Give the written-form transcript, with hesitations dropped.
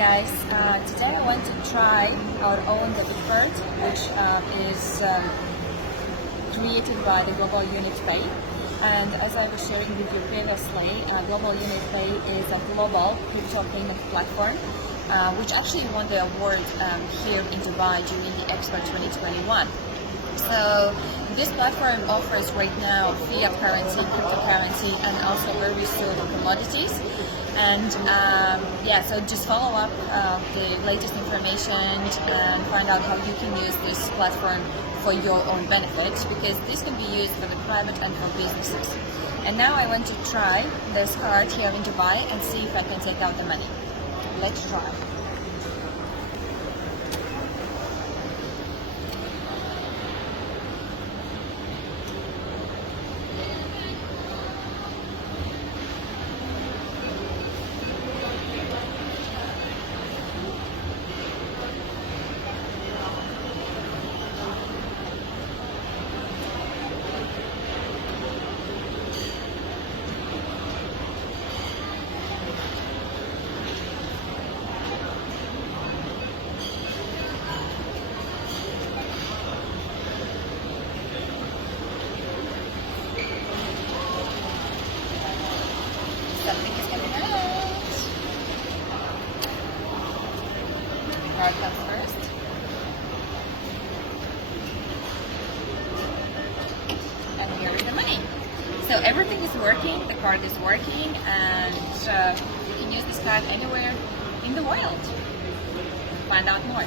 Guys, today I want to try our own debit card, which is created by the Global Unitpay. And as I was sharing with you previously, Global Unitpay is a global crypto payment platform, which actually won the award here in Dubai during the Expo 2021. So this platform offers right now fiat currency, cryptocurrency, and also very soon commodities. And so just follow up the latest information and find out how you can use this platform for your own benefit, because this can be used for the private and for businesses. And now I want to try this card here in Dubai and see if I can take out the money. Let's try. Something is coming out. The card comes first. And here is the money. So everything is working, the card is working, and you can use this card anywhere in the world. Find out more.